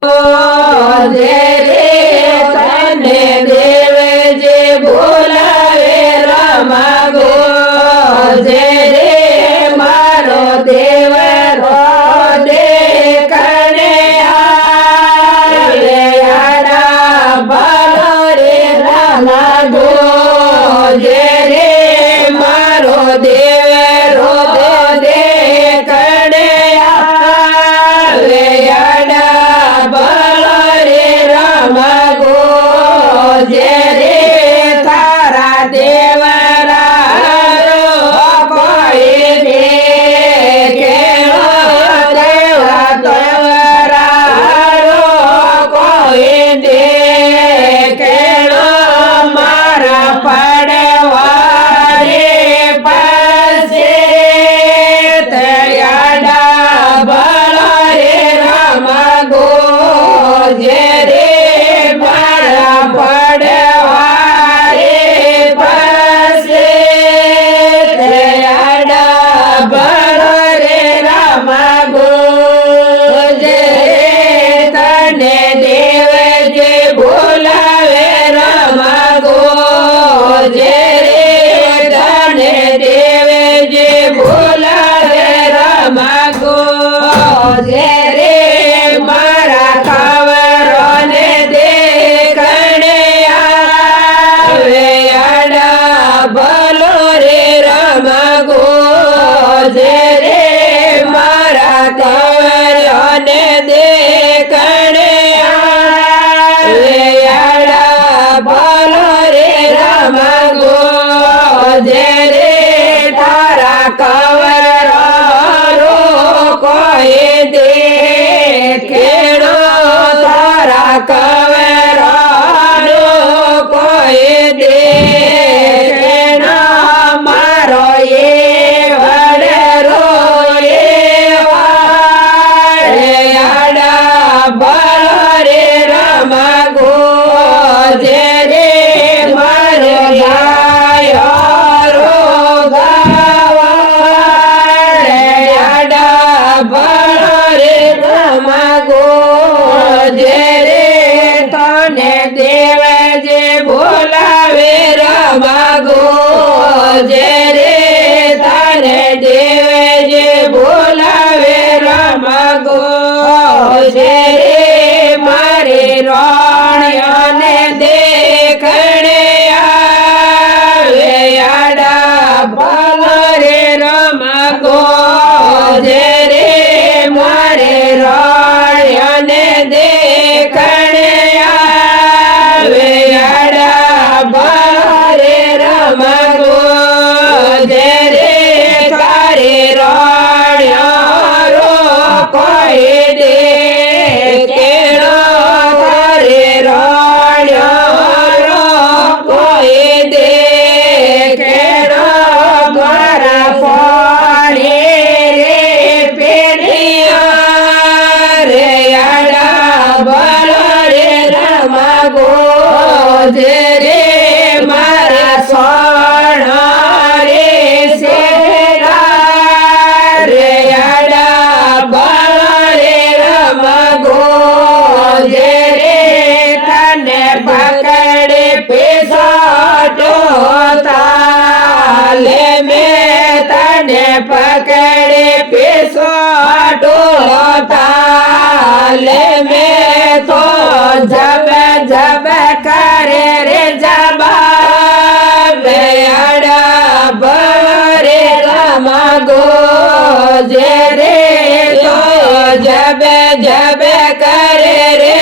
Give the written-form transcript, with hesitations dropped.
જે રે તને દેવ જે બોલાવે રમાગો જે રે મારો દેવ રોદે કણે આવે આડા ભલો રે રમાગો જે રે મારો દેવ રોદે કણે આવે આડા ભલો રે રમાગો જે રે તારા દેવરારો કોઈ દેખેલો દેવા દેવરારો કોઈ દેખેલો મારા પડવારે પાસે તયાડા ભલો રે રમાગો જે રે મારા પડવારે પાસે તયાડા ભલો રે રમાગો જે તને દેવ જે બોલાવે રમાગો જે રે તને દેવ જે બોલાવે રમાગો જે રે મારા કાવરોને દેખણે આવે આડા ભલો રે રમાગો જે રે મારા કાવરોને દેખણે આવે આડા ભલો રે રમાગો જે રે તારા કવરો કોઈ દેખેણો તારા કવરો કોઈ દેખેણો મારો એ વડરો એ આડા ભલો રે રમાગો જે રે મારો ગાયો આડા ભલો રે રમાગો જે રે તને દેવ જે બોલાવે રમાગો જે રે તને દેવ જે બોલાવે રમાગો જે રે મારી રોણિયોને દેખણે આવે આડા ભલો રે રમાગો જે રે મારે રોણિયોને દેખણે આવે આડા ભલો રે રમાગો જે રે તારી રોણિયો કોઈ દેખેણો તારી રોણિયો કોઈ દેખેણો મારા ફોણી રે પેઢિયા રે આડા ભલો રે રમાગો જે રે મારા સોણા રે શેરા રે આડા ભલો રે રમાગો જે રે તને પકડે પીસોટો તાલે મેં તને પકડે પીસોટો તાલે મેં તો જબ જબ કરે રે જબા આડા ભલો રે રમાગો જે રે તો જબ જબ કરે રે